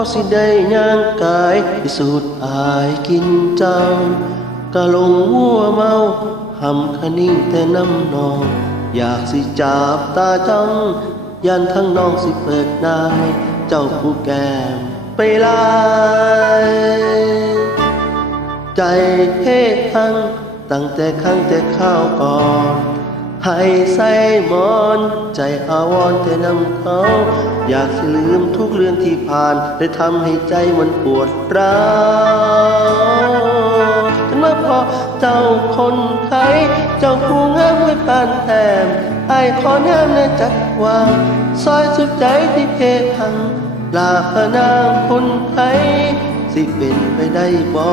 อสิได้ย่างกายพิสูจน์อายกินเจ้ากะลงหัวเมาหำคนิ่งแต่น้ำนอง อยากสิจับตาจ้องยันทั้งน้องสิเปิดนายเจ้าผู้แก้มไปลายใจเททั้งตั้งแต่ครั้งแต่ข้าวก่อน ให้ใส่หมอน ใจอาวรณ์แต่นำเขา อยากสิลืมทุกเรื่องที่ผ่านได้ทำให้ใจมันปวดร้าวจนมาพอเจ้าคนไทยเจ้าผู้งามไว้ปานแต้มไอ้ขอแนมในจักวางซอยสุดใจที่เพทังลาพนางคนไทยสิเป็นไปได้บ่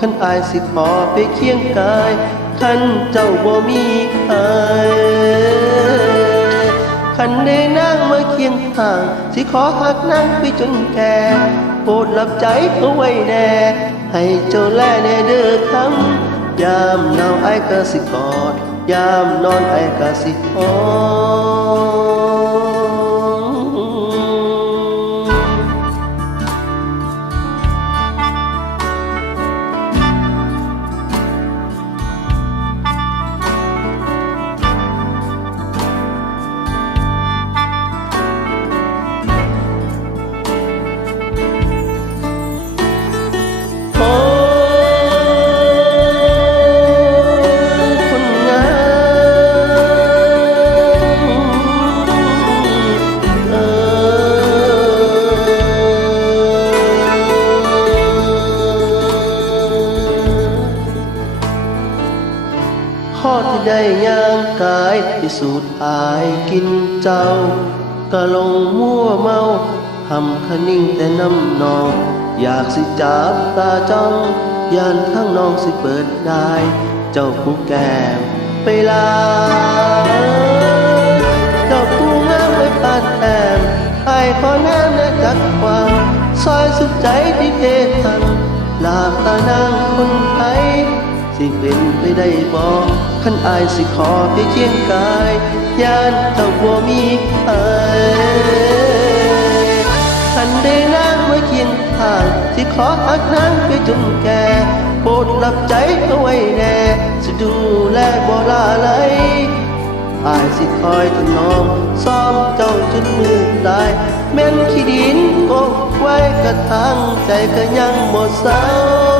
ขันอายสิขอไปเคียงกายขันเจ้าบ่มีใคร ยงข้าง สิขอหักนั่งไปจนแก่โปรดหลับใจเอาไว้แน่ ให้เจ้าแลแน่เด้อคำยามหนาวไอ้กะสิกอด ยามนอนไอ้กะสิหอม ได้ย่างกายพิสูจน์อายกินเจ้ากะลงมั่วเมาหำคะนิ่งแต่น้ำนอง อยากสิจับตาจ้องยานทั้งน้องสิเปิดได้ เจ้าผู้แก้มไปลาเจ้าผู้งามไว้ปานแต้มไอ้ขอแนมและจักความซอยสุดใจที่เพทังลาตานางคนไทย สิเป็นไปได้บ่ขันอายสิขอไปเคียงกายยานเจ้าบ่มีใครขันได้นางไว้เคียงข้างสิขอหักนางไปจนแก่โปรดรับใจเอาไว้แน่สิดูแลบ่ลาไหลอายสิคอยถนอมซ้อมเจ้าจนมือตายแม่นขี้ดินกกไว้กระทางใจก็ยังบ่เศร้า